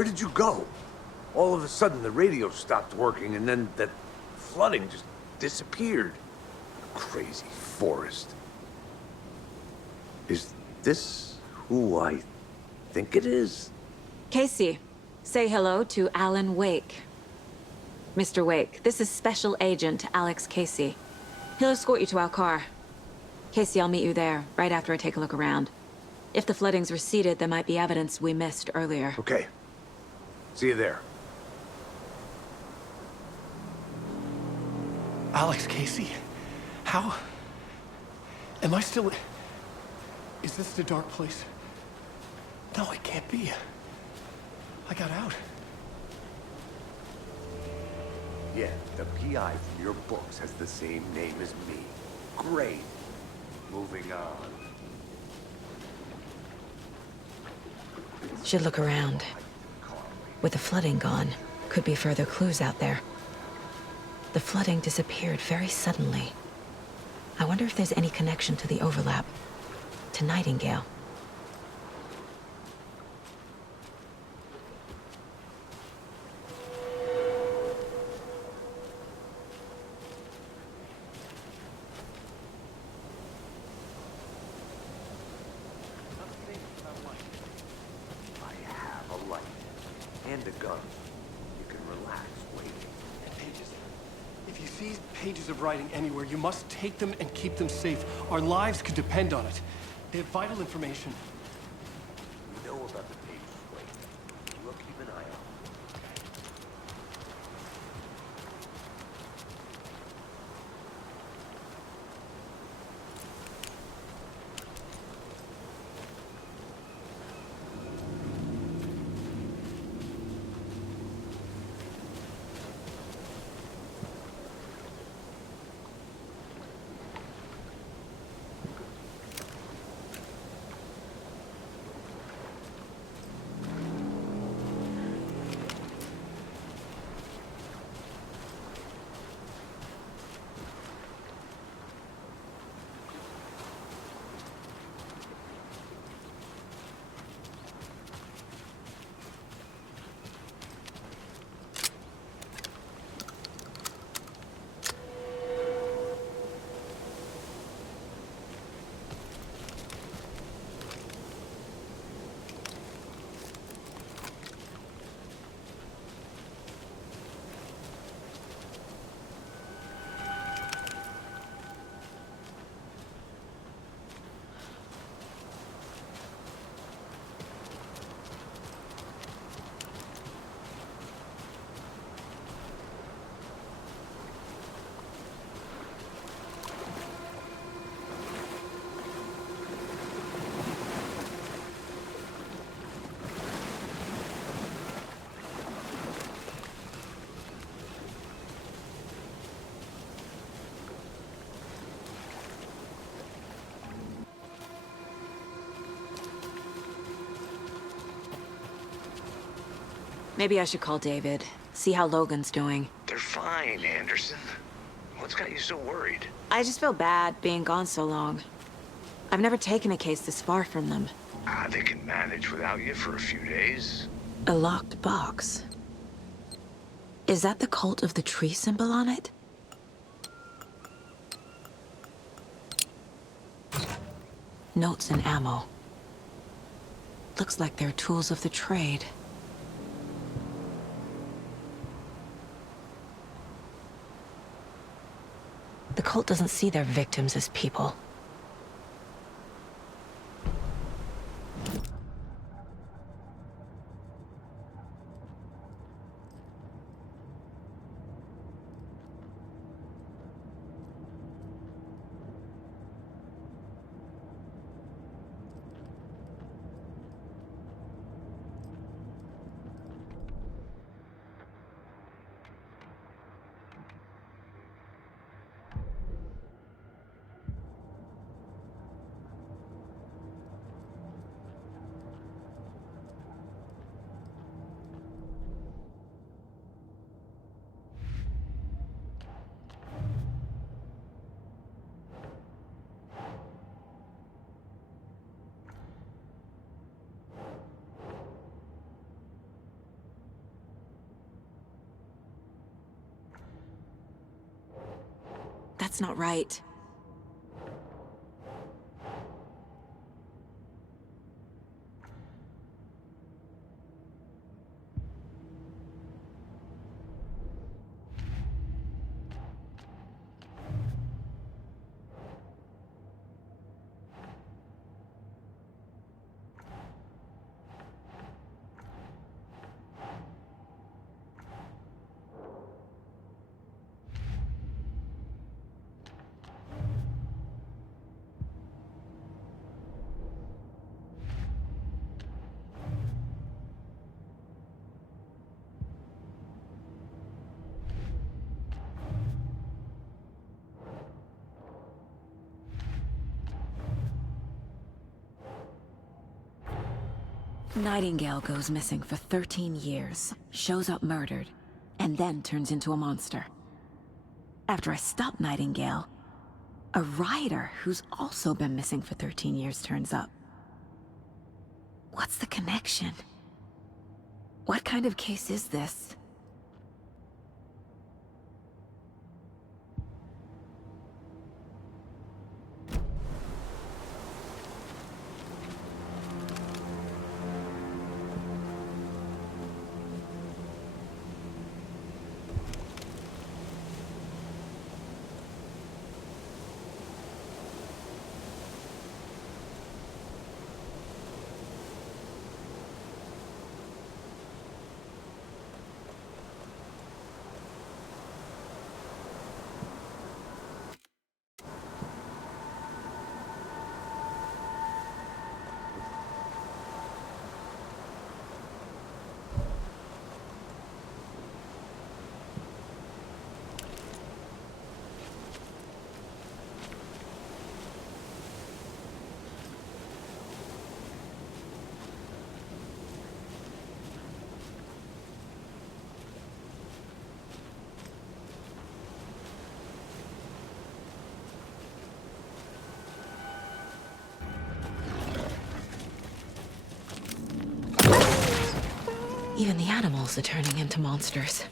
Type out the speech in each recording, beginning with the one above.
Where did you go? All of a sudden, the radio stopped working, and then that flooding just disappeared. Crazy forest. Is this who I think it is? Casey, say hello to Alan Wake. Mr. Wake, this is Special Agent Alex Casey. He'll escort you to our car. Casey, I'll meet you there, right after I take a look around. If the flooding's receded, there might be evidence we missed earlier. Okay. See you there. Alex Casey? How? Am I still... Is this the dark place? No, it can't be. I got out. Yeah, the PI from your books has the same name as me. Great. Moving on. Should look around. With the flooding gone, could be further clues out there. The flooding disappeared very suddenly. I wonder if there's any connection to the overlap. To Nightingale. And a gun. You can relax waiting. And pages. If you see pages of writing anywhere, you must take them and keep them safe. Our lives could depend on it. They have vital information. We know about the pages waiting. We'll keep an eye on them. Maybe I should call David, see how Logan's doing. They're fine, Anderson. What's got you so worried? I just feel bad being gone so long. I've never taken a case this far from them. They can manage without you for a few days. A locked box. Is that the Cult of the Tree symbol on it? Notes and ammo. Looks like they're tools of the trade. The cult doesn't see their victims as people. That's not right. Nightingale goes missing for 13 years, shows up murdered, and then turns into a monster. After I stop Nightingale, a rider who's also been missing for 13 years turns up. What's the connection? What kind of case is this? Even the animals are turning into monsters.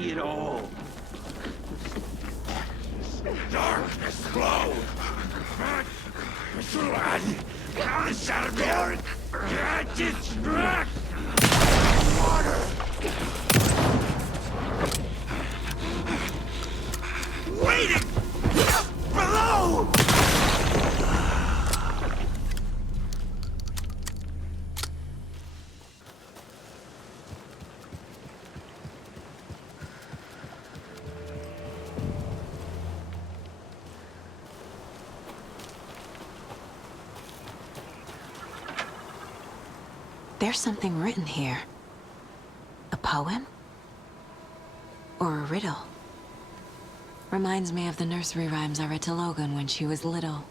See it all. Darkness. Slow! Water! Waiting! Below! There's something written here. A poem? Or a riddle? Reminds me of the nursery rhymes I read to Logan when she was little.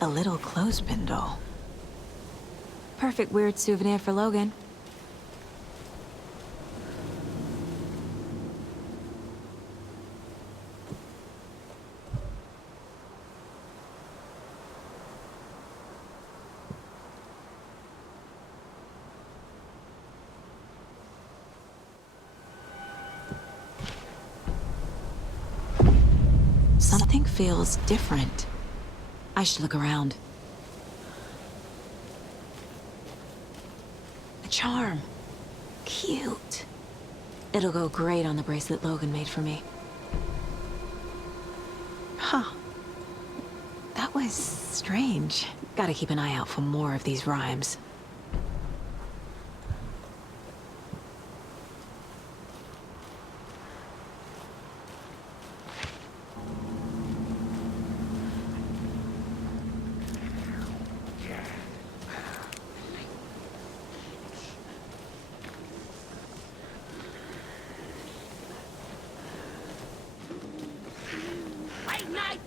A little clothespin doll. Perfect weird souvenir for Logan. Something feels different. I should look around. A charm. Cute. It'll go great on the bracelet Logan made for me. Huh. That was strange. Gotta keep an eye out for more of these rhymes.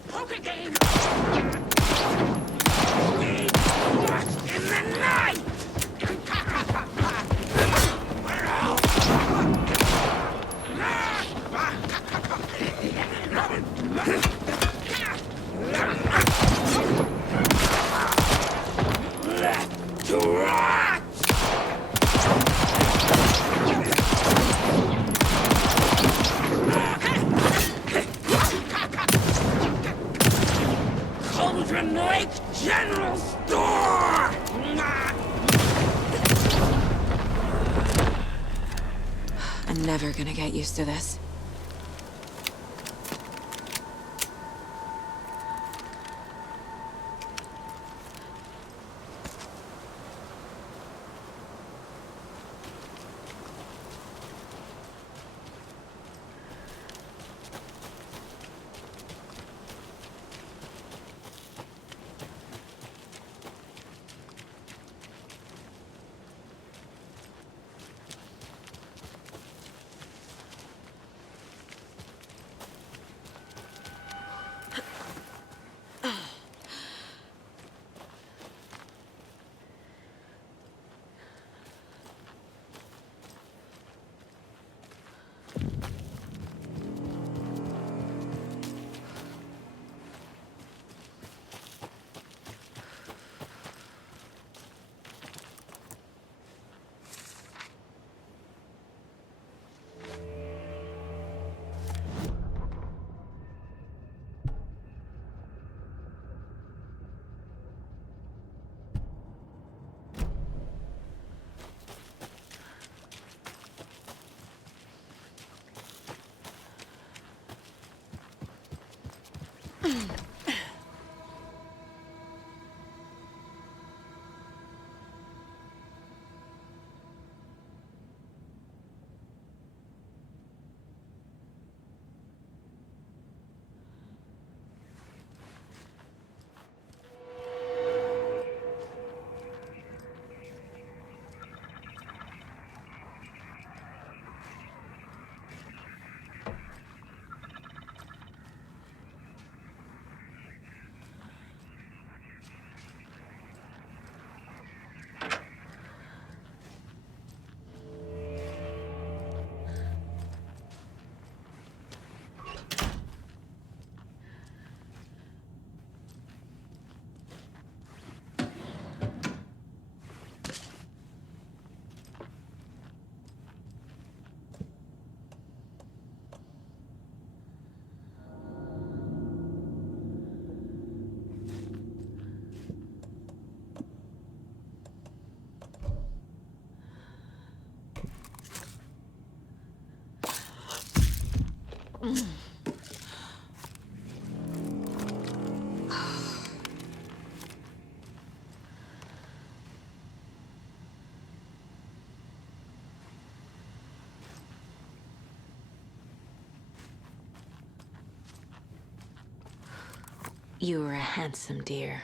Poker game! We watch in the night! Let's rot! Cauldron Lake General Store! I'm never gonna get used to this. You were a handsome deer.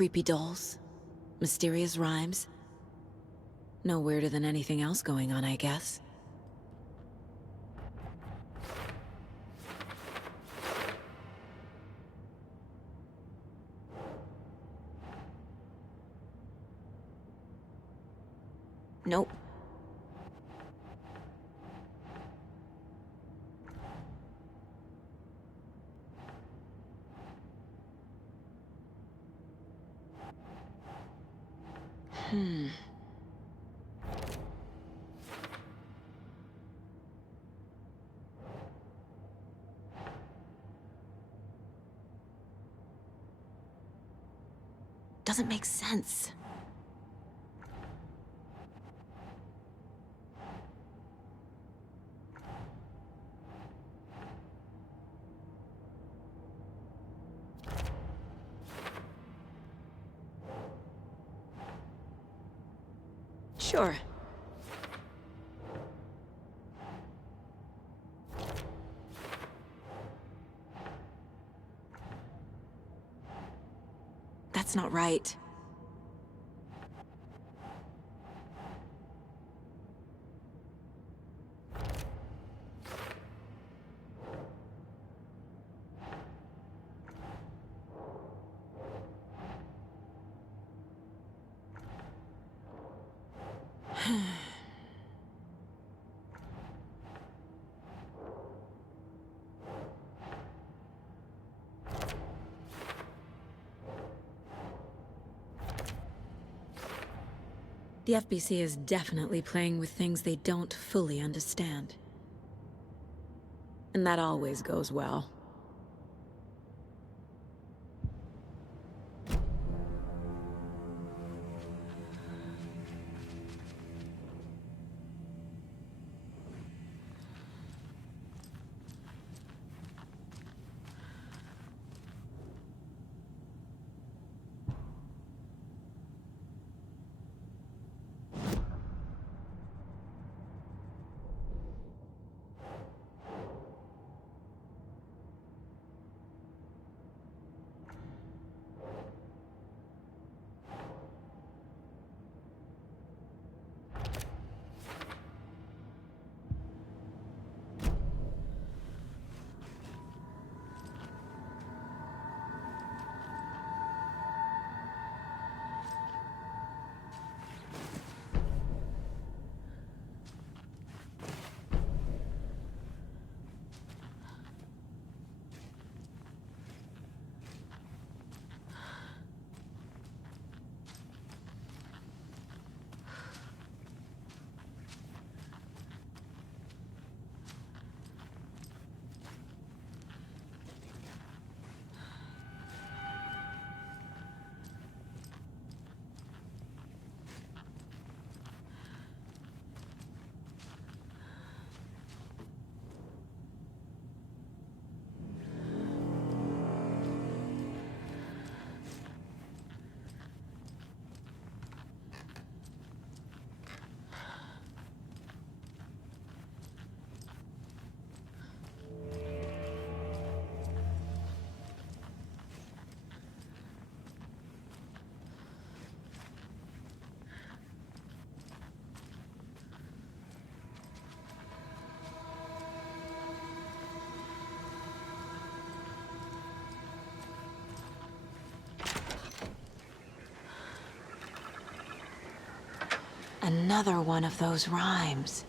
Creepy dolls, mysterious rhymes. No weirder than anything else going on, I guess. Nope. Doesn't make sense. Sure. That's not right. The FBC is definitely playing with things they don't fully understand. And that always goes well. Another one of those rhymes.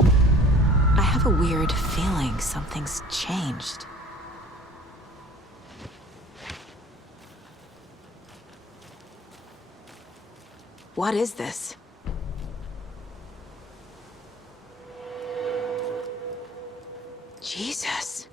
I have a weird feeling something's changed. What is this? Jesus.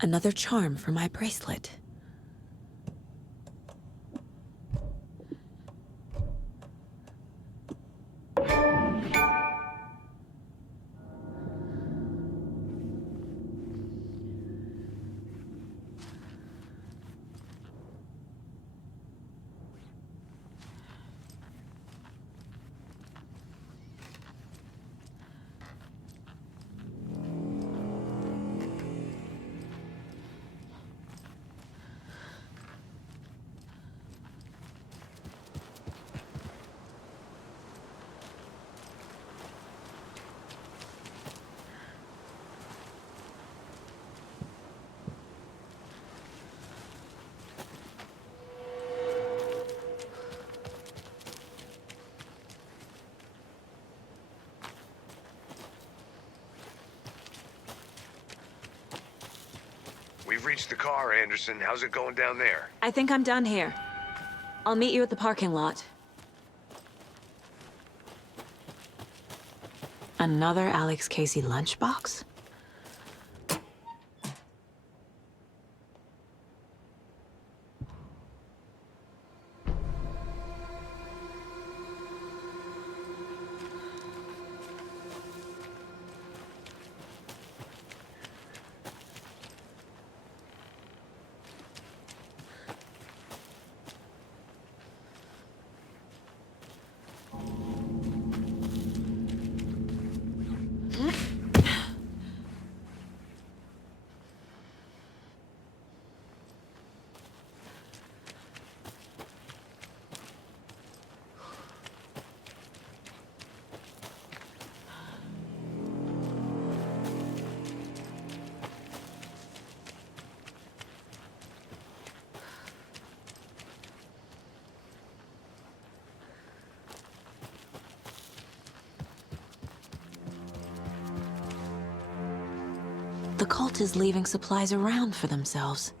Another charm for my bracelet. We've reached the car, Anderson. How's it going down there? I think I'm done here. I'll meet you at the parking lot. Another Alex Casey lunchbox? The cult is leaving supplies around for themselves.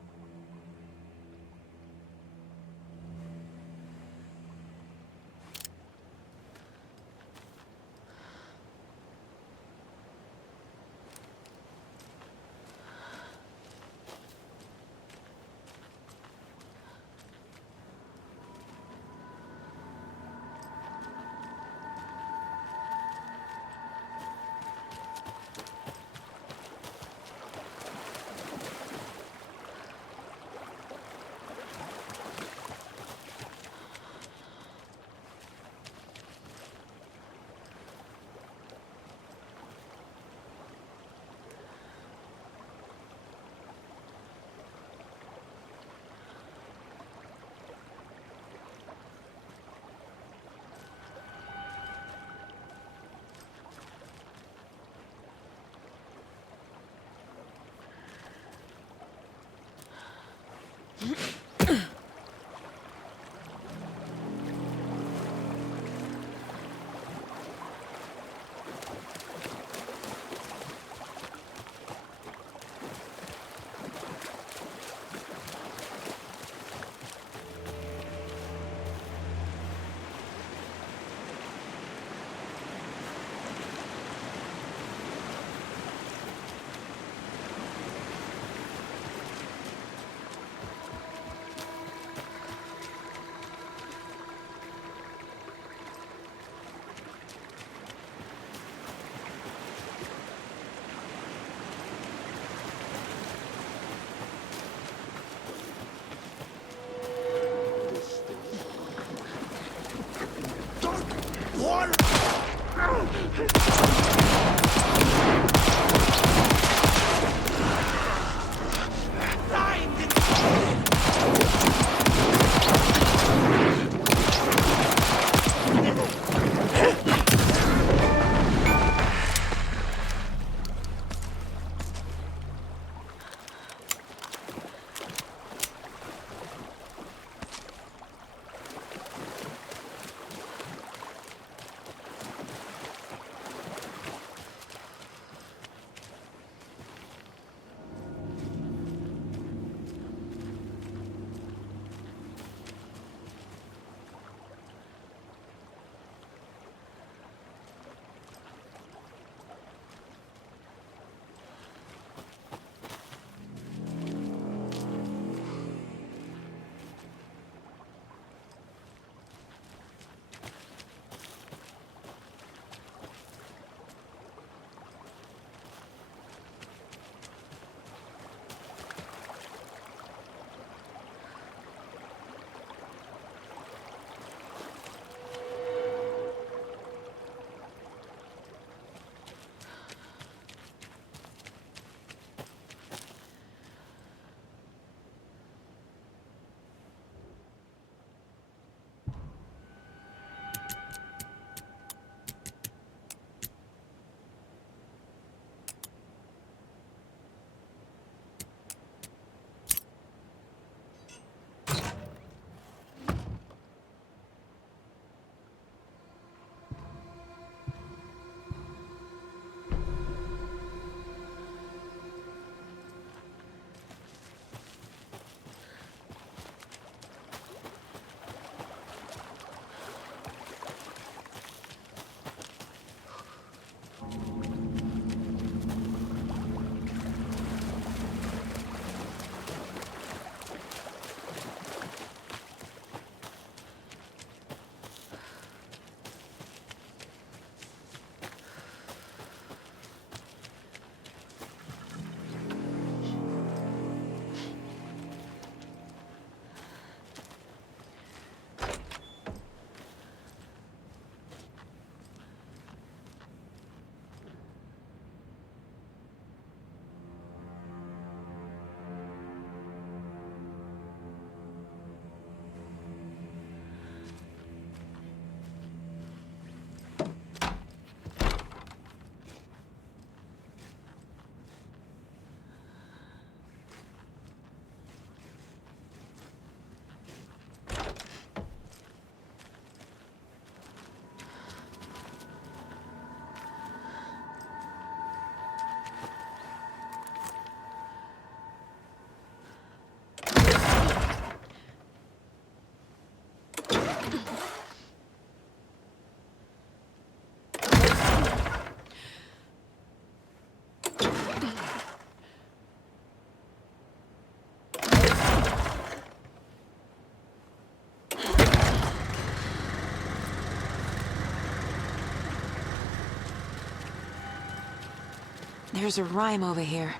There's a rhyme over here.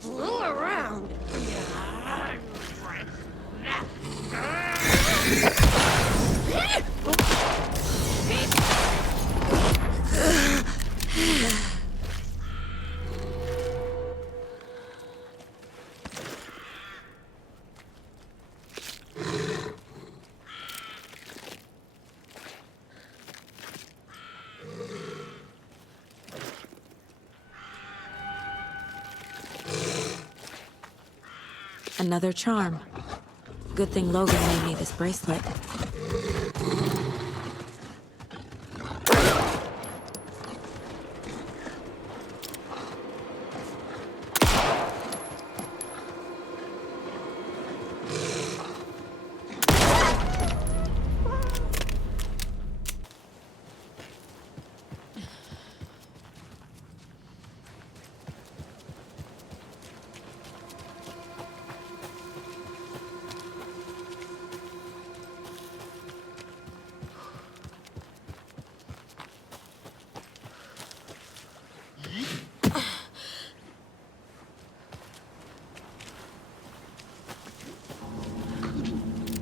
Flew around. Another charm. Good thing Logan made me this bracelet.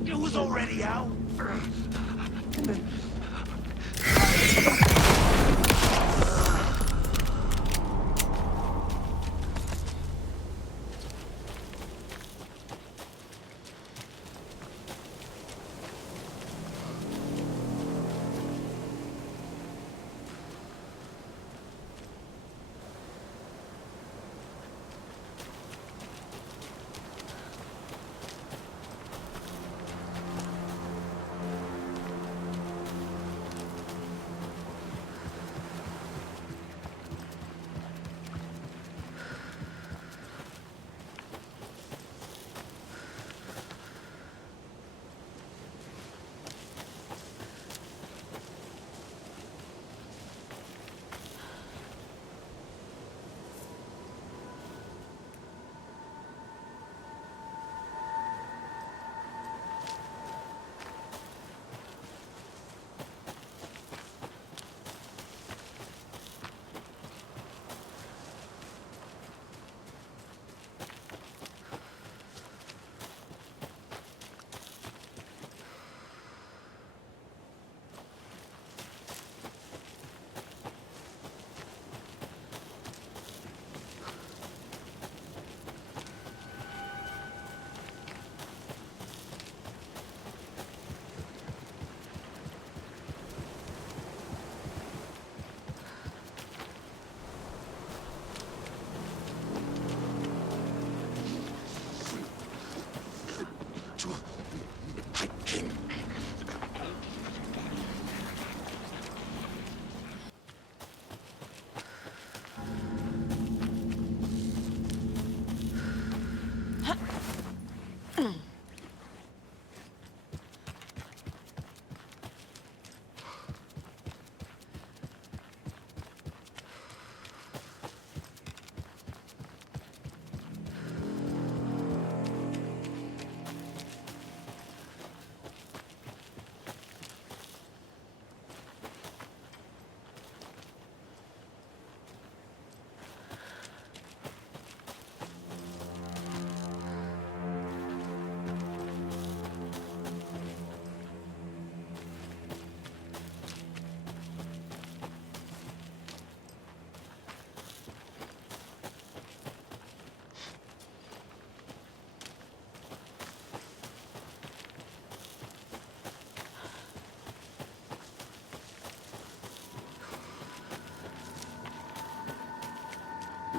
It was already out.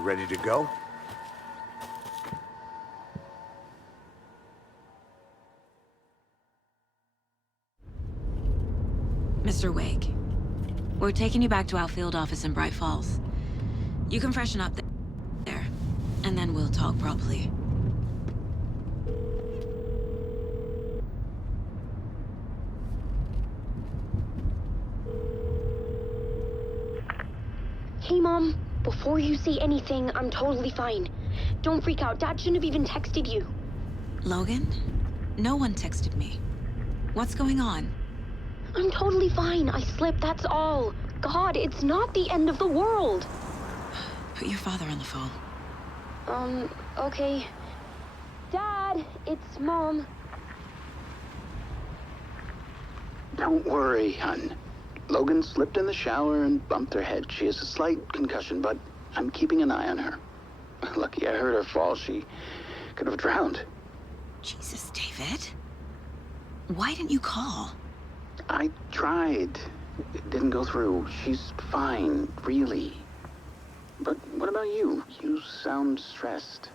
You ready to go? Mr. Wake, we're taking you back to our field office in Bright Falls. You can freshen up there, and then we'll talk properly. Hey, Mom. Before you say anything, I'm totally fine. Don't freak out. Dad shouldn't have even texted you. Logan? No one texted me. What's going on? I'm totally fine. I slipped, that's all. God, it's not the end of the world. Put your father on the phone. Okay. Dad, it's Mom. Don't worry, hon. Logan slipped in the shower and bumped her head. She has a slight concussion, but I'm keeping an eye on her. Lucky I heard her fall. She could have drowned. Jesus, David. Why didn't you call? I tried. It didn't go through. She's fine, really. But what about you? You sound stressed.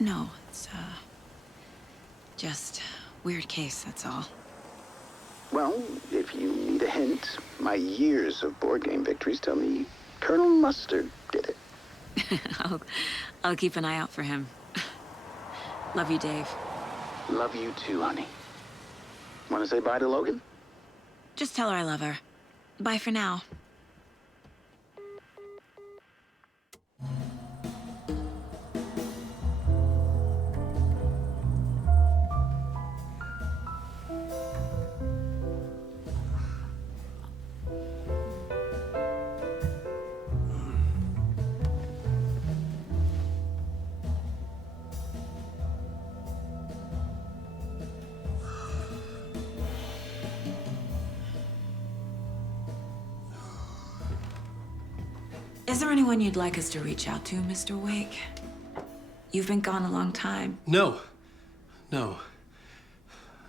No, it's, just weird case, that's all. Well, if you need a hint, my years of board game victories tell me Colonel Mustard did it. I'll keep an eye out for him. Love you, Dave. Love you too, honey. Want to say bye to Logan? Just tell her I love her. Bye for now. Is there anyone you'd like us to reach out to, Mr. Wake? You've been gone a long time. No. No.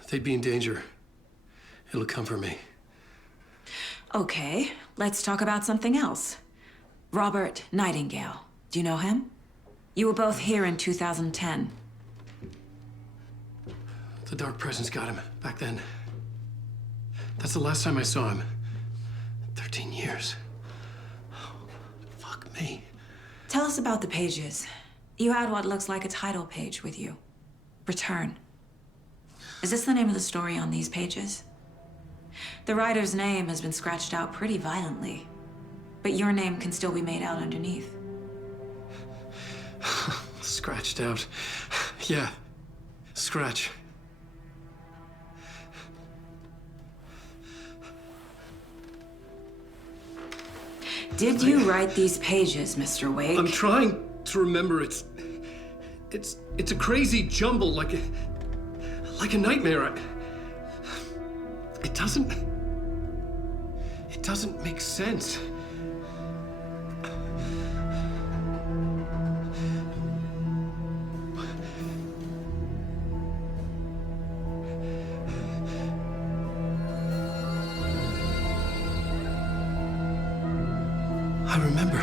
They'd be in danger. It'll come for me. Okay, let's talk about something else. Robert Nightingale. Do you know him? You were both here in 2010. The Dark Presence got him back then. That's the last time I saw him. 13 years. Fuck me. Tell us about the pages. You had what looks like a title page with you. Return. Is this the name of the story on these pages? The writer's name has been scratched out pretty violently, but your name can still be made out underneath. Scratched out. Yeah. Scratch. Did you write these pages, Mr. Wake? I'm trying to remember. It's a crazy jumble, like a nightmare. It doesn't make sense. I remember.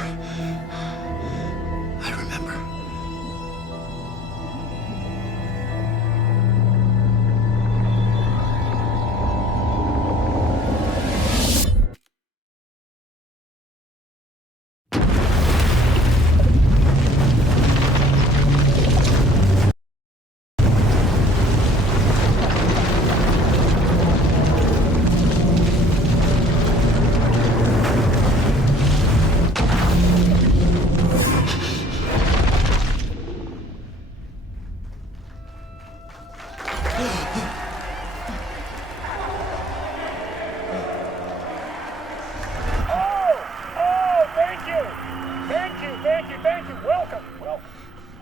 Thank you. Welcome.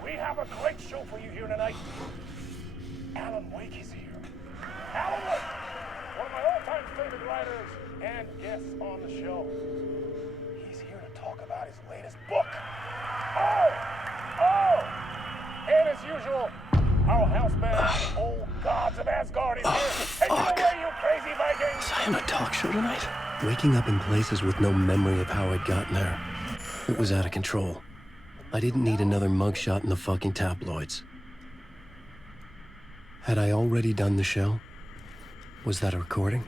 We have a great show for you here tonight. Alan Wake is here. Alan Wake, one of my all-time favorite writers and guests on the show. He's here to talk about his latest book. And as usual, our house band, Old Gods of Asgard, is here. And get away, you crazy Vikings! Was I on a talk show tonight? Waking up in places with no memory of how I'd gotten there. It was out of control. I didn't need another mugshot in the fucking tabloids. Had I already done the show? Was that a recording?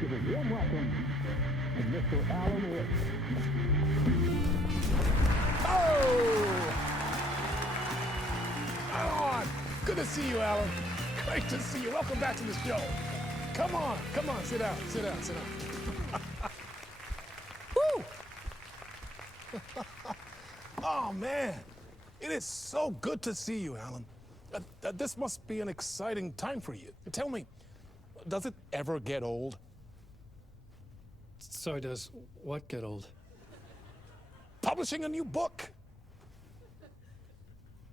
Give a warm welcome to Mr. Alan Wake. Oh! Alan! Good to see you, Alan. Great to see you. Welcome back to the show. Come on, sit down, sit down. Woo! Oh, man. It is so good to see you, Alan. This must be an exciting time for you. Tell me, does it ever get old? Sorry, does what get old? Publishing a new book.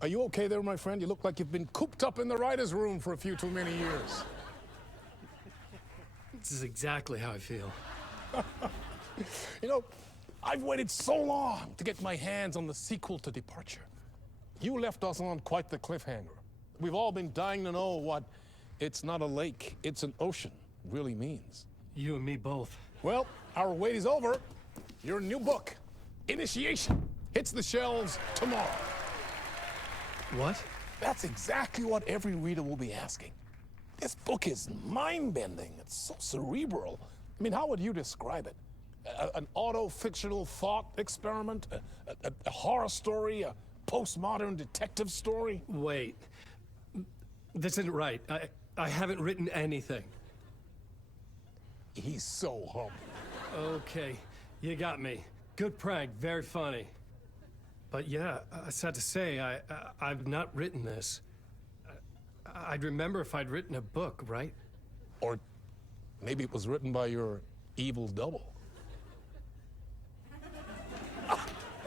Are you okay there, my friend? You look like you've been cooped up in the writer's room for a few too many years. This is exactly how I feel. You know, I've waited so long to get my hands on the sequel to Departure. You left us on quite the cliffhanger. We've all been dying to know what "it's not a lake, it's an ocean" really means. You and me both. Well, our wait is over. Your new book, Initiation, hits the shelves tomorrow. What? That's exactly what every reader will be asking. This book is mind-bending. It's so cerebral. I mean, how would you describe it? An auto-fictional thought experiment? A horror story? A postmodern detective story? Wait. This isn't right. I haven't written anything. He's so humble. Okay, you got me. Good prank, very funny. But yeah, I sad to say, I've not written this. I'd remember if I'd written a book, right? Or maybe it was written by your evil double.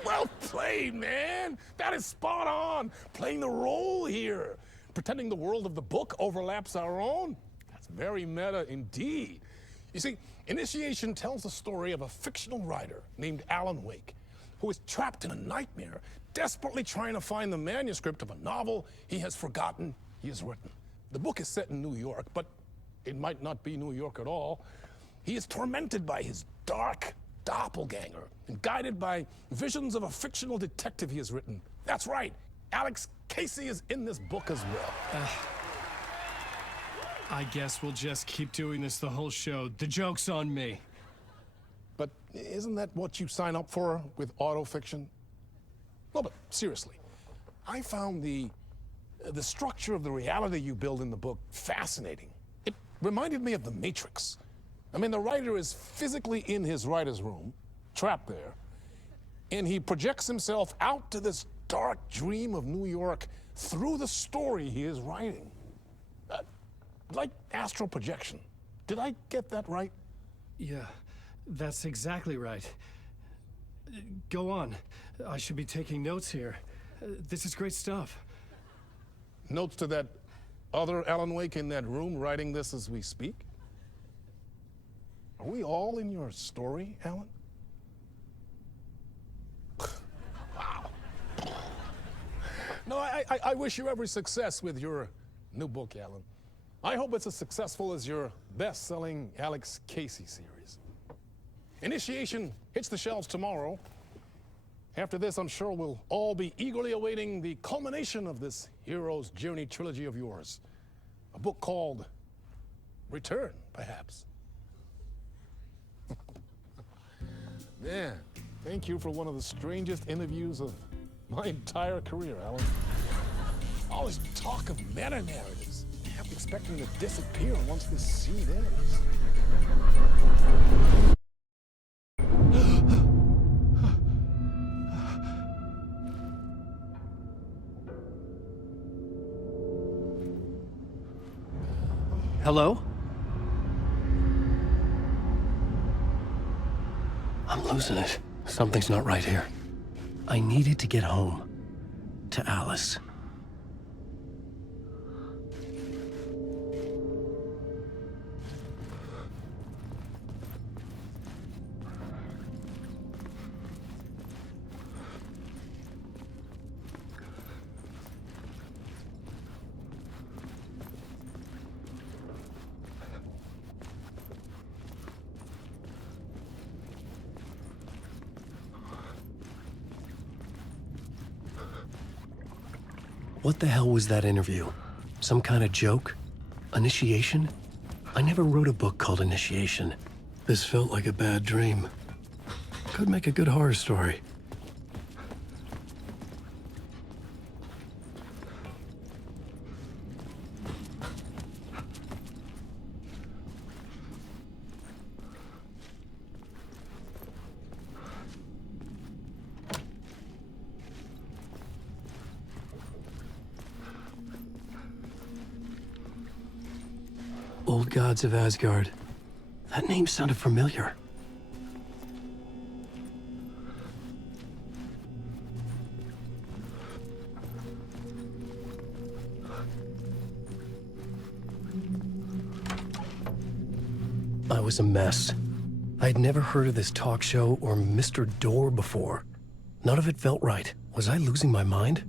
Well played, man. That is spot on. Playing the role here. Pretending the world of the book overlaps our own. That's very meta indeed. You see, Initiation tells the story of a fictional writer named Alan Wake, who is trapped in a nightmare, desperately trying to find the manuscript of a novel he has forgotten he has written. The book is set in New York, but it might not be New York at all. He is tormented by his dark doppelganger and guided by visions of a fictional detective he has written. That's right, Alex Casey is in this book as well. I guess we'll just keep doing this the whole show. The joke's on me. But isn't that what you sign up for with autofiction? No, but seriously, I found the structure of the reality you build in the book fascinating. It reminded me of The Matrix. I mean, the writer is physically in his writer's room, trapped there, and he projects himself out to this dark dream of New York through the story he is writing. Like astral projection. Did I get that right? Yeah, that's exactly right. Go on. I should be taking notes here. This is great stuff. Notes to that other Alan Wake in that room writing this as we speak? Are we all in your story, Alan? Wow. No, I wish you every success with your new book, Alan. I hope it's as successful as your best-selling Alex Casey series. Initiation hits the shelves tomorrow. After this, I'm sure we'll all be eagerly awaiting the culmination of this hero's journey trilogy of yours. A book called Return, perhaps. Man, thank you for one of the strangest interviews of my entire career, Alan. All this talk of meta-narratives. I'm expecting to disappear once this scene ends. Hello? I'm losing it. Something's not right here. I needed to get home. To Alice. What the hell was that interview? Some kind of joke? Initiation? I never wrote a book called Initiation. This felt like a bad dream. Could make a good horror story. Old Gods of Asgard. That name sounded familiar. I was a mess. I'd never heard of this talk show or Mr. Door before. None of it felt right. Was I losing my mind?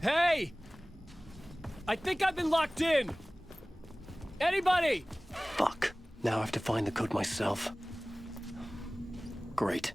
Hey! I think I've been locked in! Anybody? Fuck. Now I have to find the code myself. Great.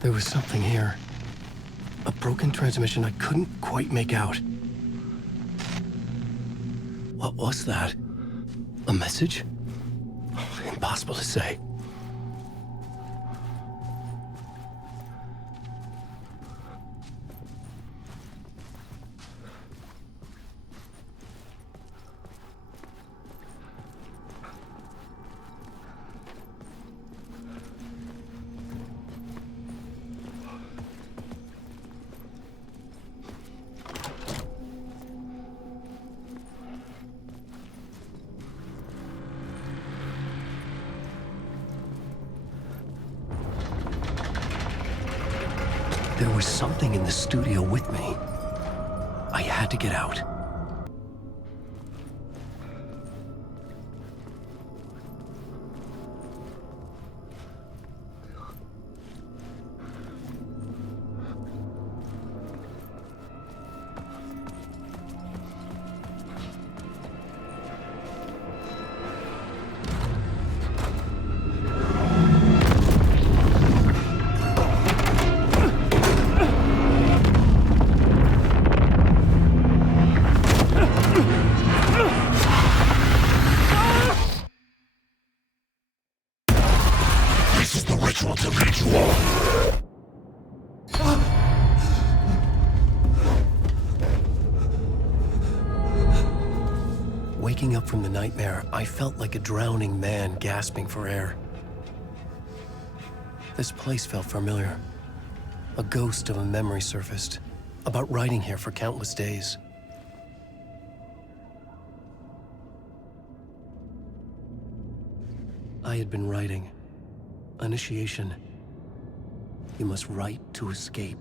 There was something here. A broken transmission I couldn't quite make out. What was that? A message? Impossible to say. There was something in the studio with me. I had to get out. Waking up from the nightmare, I felt like a drowning man gasping for air. This place felt familiar. A ghost of a memory surfaced, about riding here for countless days. I had been writing. Initiation. You must write to escape.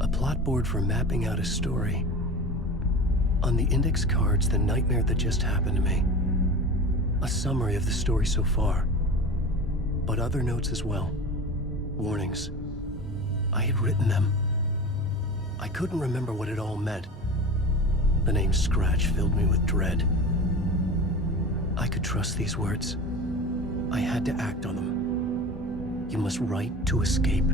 A plot board for mapping out a story. On the index cards, the nightmare that just happened to me. A summary of the story so far. But other notes as well. Warnings. I had written them. I couldn't remember what it all meant. The name Scratch filled me with dread. I could trust these words. I had to act on them. You must write to escape.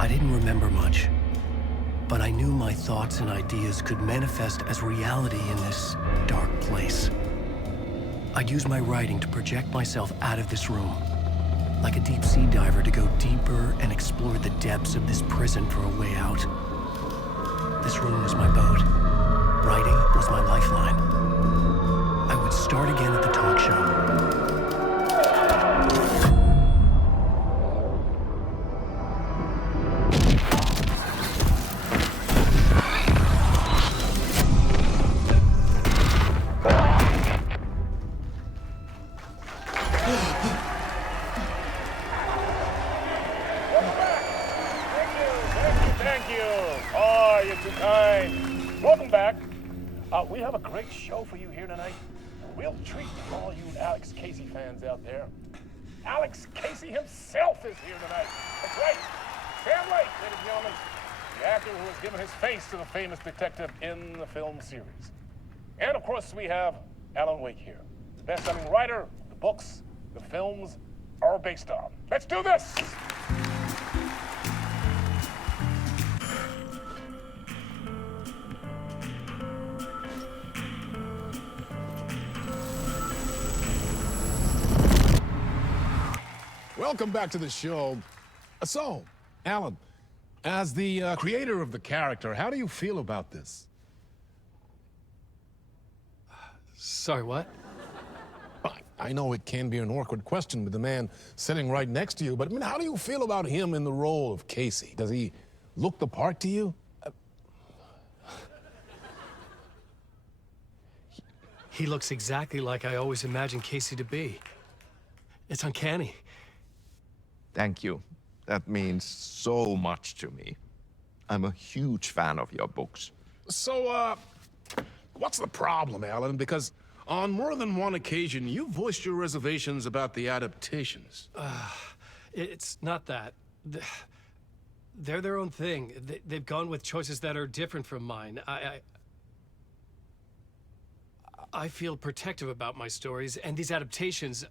I didn't remember much, but I knew my thoughts and ideas could manifest as reality in this dark place. I'd use my writing to project myself out of this room, like a deep sea diver to go deeper and explore the depths of this prison for a way out. This room was my boat. Writing was my lifeline. I would start again at the talk show. Thank you. Oh, you're too kind. Welcome back. We have a great show for you here tonight. A real treat for all you Alex Casey fans out there. Alex Casey himself is here tonight. That's right. Sam Lake, ladies and gentlemen, the actor who has given his face to the famous detective in the film series. And of course, we have Alan Wake here, the best-selling writer the books the films are based on. Let's do this! Welcome back to the show. So, Alan, as the creator of the character, how do you feel about this? Sorry, what? I know it can be an awkward question with the man sitting right next to you, but I mean, how do you feel about him in the role of Casey? Does he look the part to you? He looks exactly like I always imagined Casey to be. It's uncanny. Thank you. That means so much to me. I'm a huge fan of your books. So, what's the problem, Alan? Because on more than one occasion, you voiced your reservations about the adaptations. It's not that. They're their own thing. They've gone with choices that are different from mine. I feel protective about my stories, and these adaptations...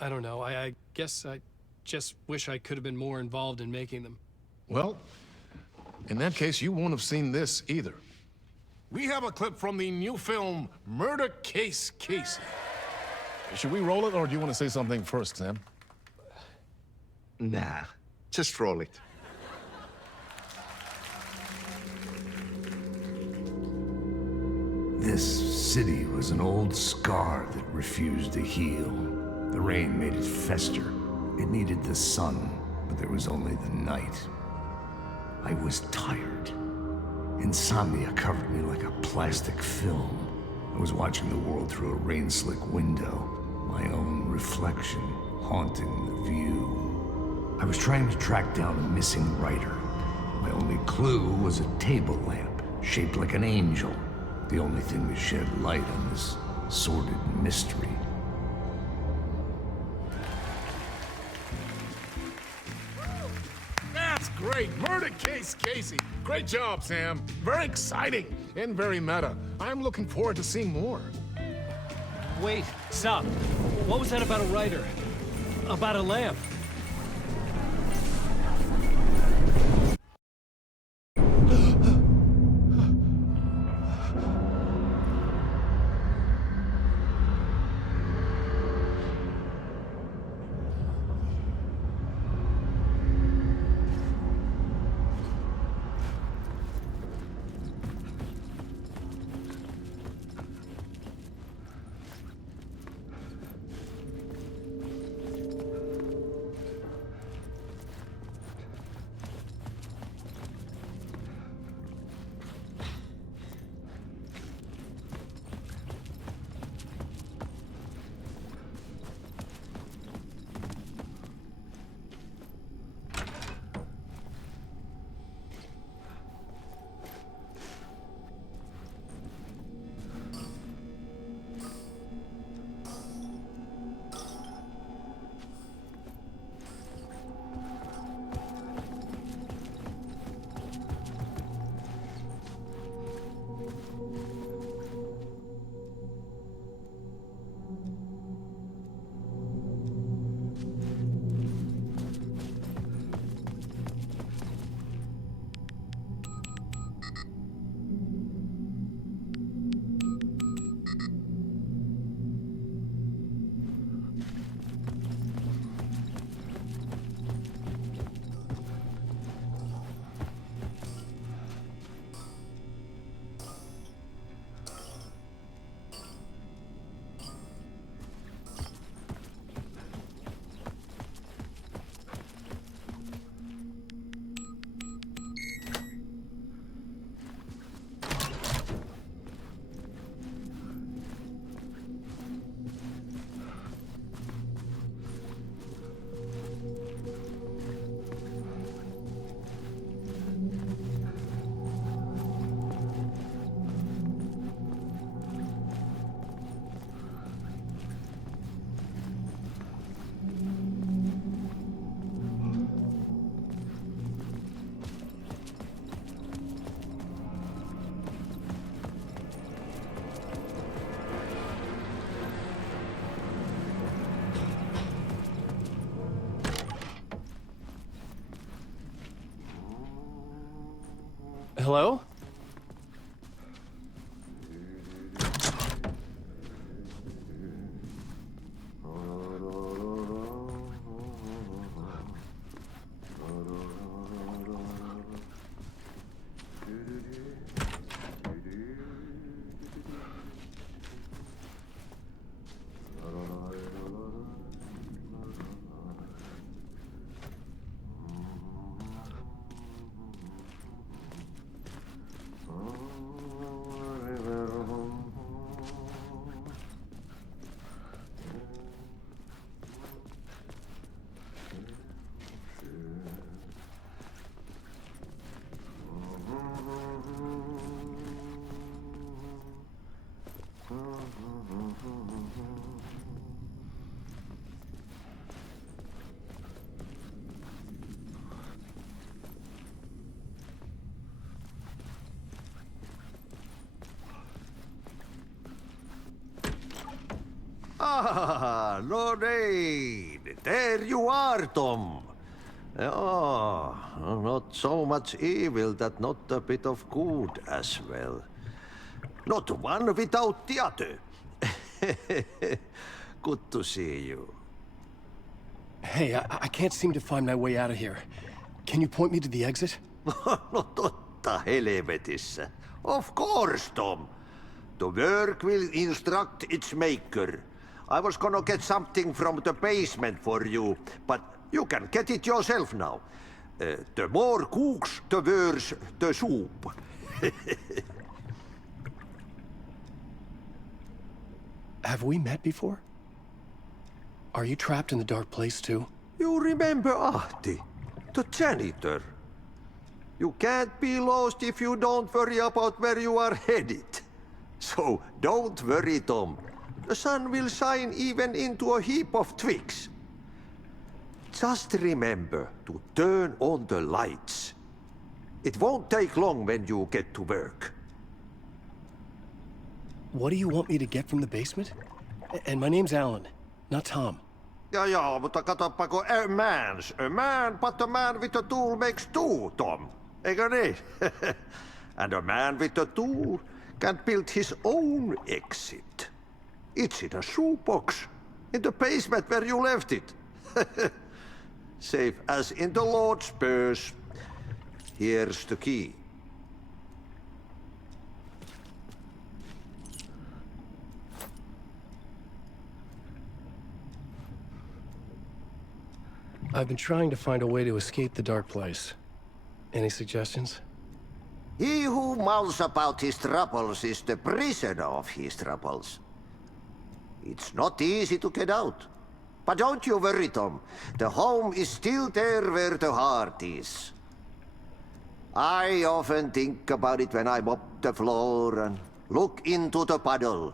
I don't know. I guess I just wish I could have been more involved in making them. Well, in that case, you won't have seen this either. We have a clip from the new film, Murder Case Casey. Should we roll it, or do you want to say something first, Sam? Nah, just roll it. This city was an old scar that refused to heal. The rain made it fester. It needed the sun, but there was only the night. I was tired. Insomnia covered me like a plastic film. I was watching the world through a rain-slick window, my own reflection haunting the view. I was trying to track down a missing writer. My only clue was a table lamp, shaped like an angel. The only thing that shed light on this sordid mystery. That's great! Murder Case Casey! Great job, Sam. Very exciting and very meta. I'm looking forward to seeing more. Wait, stop. What was that about a writer? About a lamp? Hello? Ah, Lorraine! There you are, Tom. Oh, not so much evil that not a bit of good as well. Not one without the other. Good to see you. Hey, I can't seem to find my way out of here. Can you point me to the exit? No totta helvetissä. Of course, Tom. The work will instruct its maker. I was gonna get something from the basement for you, but you can get it yourself now. The more cooks, the worse the soup. Have we met before? Are you trapped in the dark place too? You remember Ahti, the janitor. You can't be lost if you don't worry about where you are headed. So don't worry, Tom. The sun will shine even into a heap of twigs. Just remember to turn on the lights. It won't take long when you get to work. What do you want me to get from the basement? And my name's Alan, not Tom. Ja, mutta katsopako a man, but a man with a tool makes two, Tom. Eikö niin? And a man with a tool can build his own exit. It's in a shoebox, in the basement where you left it. Safe as in the Lord's purse. Here's the key. I've been trying to find a way to escape the dark place. Any suggestions? He who mouths about his troubles is the prisoner of his troubles. It's not easy to get out. But don't you worry, Tom. The home is still there where the heart is. I often think about it when I mop the floor and look into the puddle.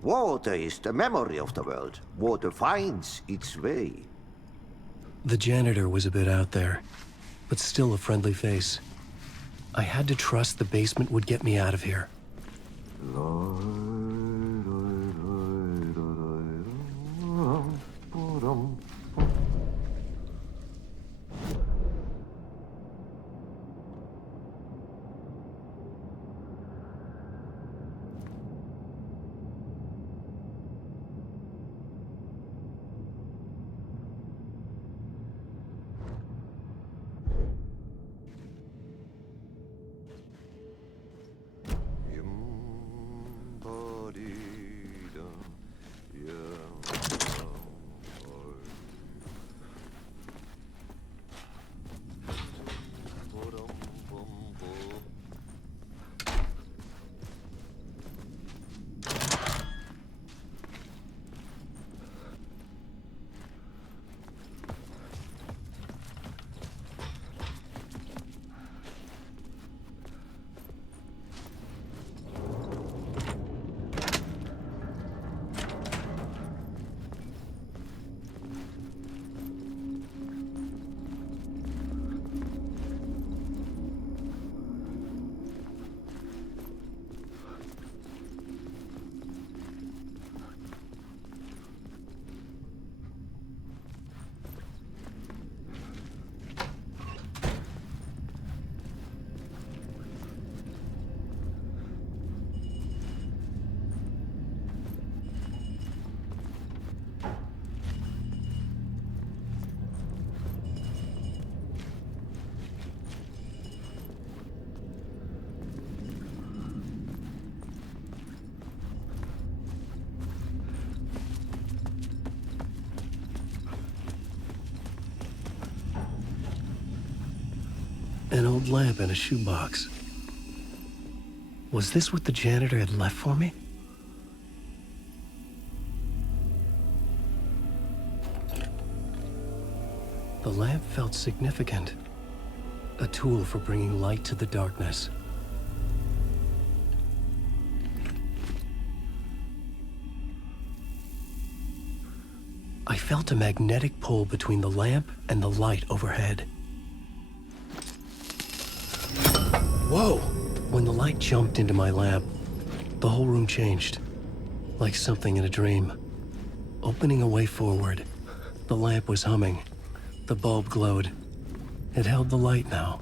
Water is the memory of the world. Water finds its way. The janitor was a bit out there, but still a friendly face. I had to trust the basement would get me out of here. An old lamp in a shoebox. Was this what the janitor had left for me? The lamp felt significant. A tool for bringing light to the darkness. I felt a magnetic pull between the lamp and the light overhead. Whoa! When the light jumped into my lamp, the whole room changed. Like something in a dream. Opening a way forward, the lamp was humming. The bulb glowed. It held the light now.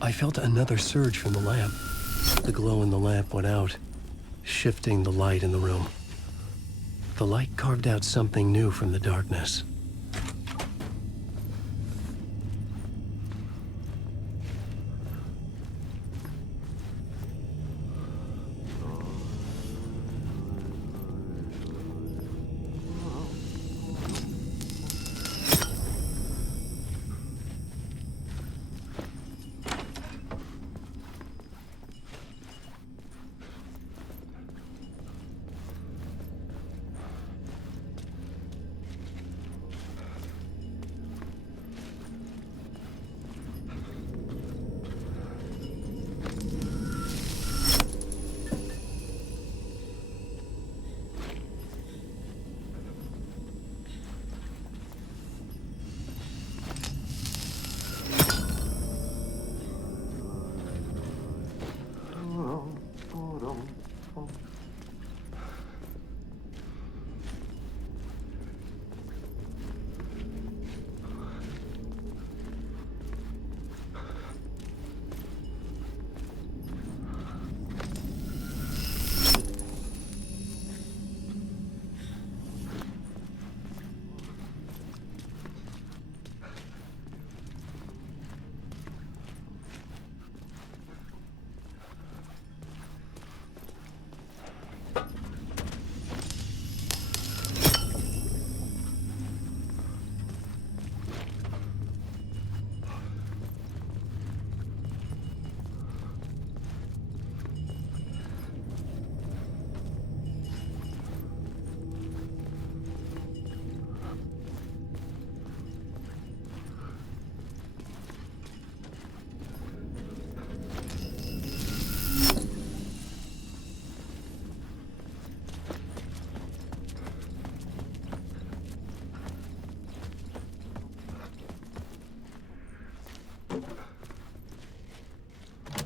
I felt another surge from the lamp. The glow in the lamp went out, shifting the light in the room. The light carved out something new from the darkness.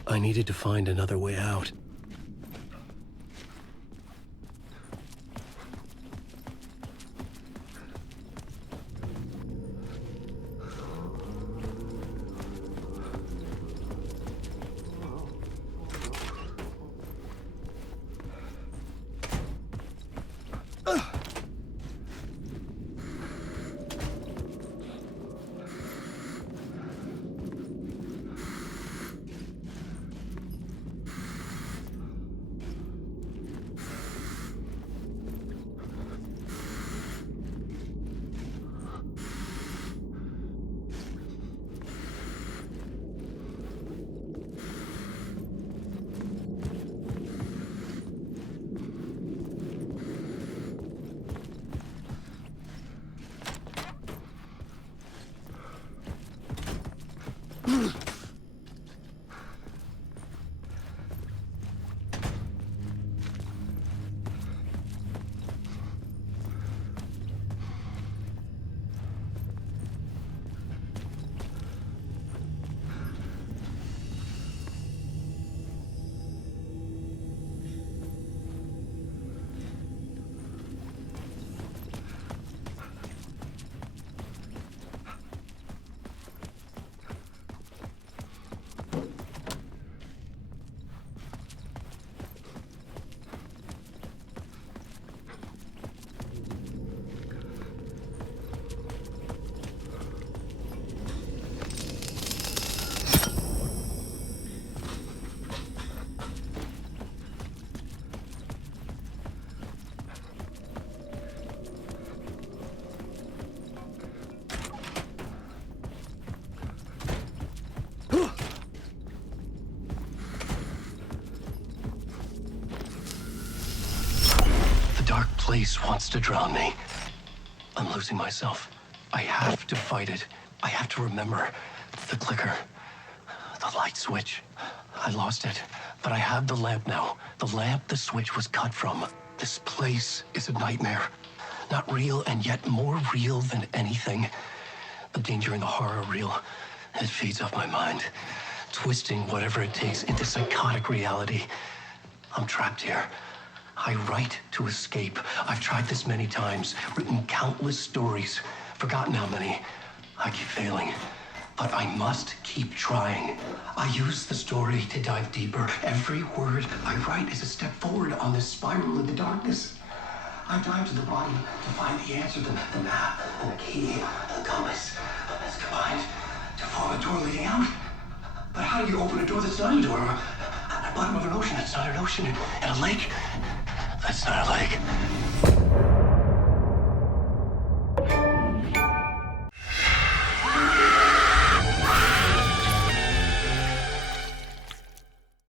I needed to find another way out. dark place wants to drown me. I'm losing myself. I have to fight it. I have to remember the clicker, the light switch. I lost it, but I have the lamp now. The lamp the switch was cut from. This place is a nightmare. Not real, and yet more real than anything. The danger and the horror real. It feeds off my mind, twisting whatever it takes into psychotic reality. I'm trapped here. I write to escape. I've tried this many times, written countless stories, forgotten how many. I keep failing, but I must keep trying. I use the story to dive deeper. Every word I write is a step forward on this spiral into darkness. I dive to the bottom to find the answer, the map, and the key, the compass. It's combined to form a door leading out. But how do you open a door that's not a door? At the bottom of an ocean that's not an ocean. And a lake that's not a lake.